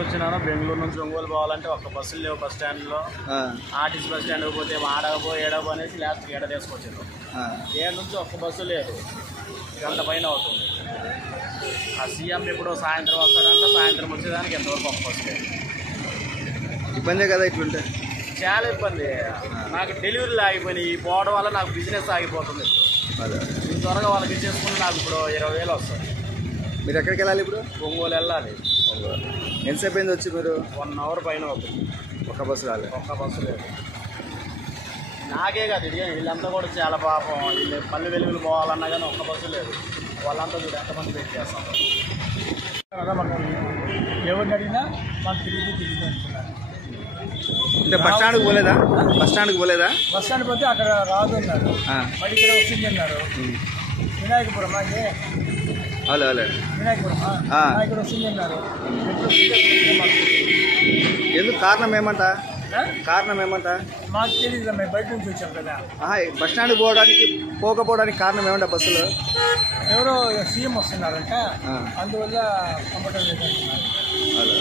వచ్చినాను. బెంగళూరు నుంచి ఒంగోలు పోవాలంటే ఒక్క బస్సులు లేవు బస్ స్టాండ్లో. ఆర్టీసీ బస్ స్టాండ్కి పోతే ఆడకపో ఏడబో అనేసి లాస్ట్ ఏడ తీసుకొచ్చారు. ఏడు నుంచి ఒక్క బస్సు లేదు, గంట పైన అవుతుంది. ఆ సీఎం ఎప్పుడో సాయంత్రం వస్తాడంట, సాయంత్రం వచ్చేదానికి ఎంతవరకు ఒక్క బస్సు లేదు. ఇబ్బందే కదా ఇట్లుంటే, చాలా ఇబ్బంది. నాకు డెలివరీలు ఆగిపోయినాయి, పోవడం వల్ల నాకు బిజినెస్ ఆగిపోతుంది. ఇంత త్వరగా వాళ్ళకి ఇచ్చేసుకుని నాకు ఇప్పుడు 20,000 వస్తుంది. మీరు ఎక్కడికి వెళ్ళాలి ఇప్పుడు? ఒంగోలు వెళ్ళాలి. ఎంతసేపు అయింది వచ్చి మీరు? 1 అవర్ పైన అవుతుంది. ఒక్క బస్సు రాలేదు, ఒక్క బస్సు లేదు. నాకే కాదు ఇది, వీళ్ళంతా కూడా చాలా పాపం. వీళ్ళు పల్లె వెలుగులు పోవాలన్నా కానీ ఒక్క బస్సు లేదు. వాళ్ళంతా చూడు ఎంతమంది వెయిట్ చేస్తాం. ఎవరిని అడిగినా మాకు తిరిగి అంటున్నారు. అంటే బస్ స్టాండ్కి పోలేదా? బస్ స్టాండ్కి పోలేదా? బస్ స్టాండ్ పోతే అక్కడ రాదు అన్నారు, మళ్ళీ ఇక్కడ వస్తుంది అన్నారు. వినాయకపురం వినాయకపురమా ఇక్కడ వస్తుంది అన్నారు. ఎందుకు కారణం ఏమంట? కారణం ఏమంట మాకు తెలియదు, మేము బయట నుంచి వచ్చాం కదా. బస్ స్టాండ్కి పోకపోవడానికి కారణం ఏమంట? బస్సులు ఎవరో సీఎం వస్తున్నారంట, అందువల్ల కంఫర్టబుల్ లేదంటున్నారు.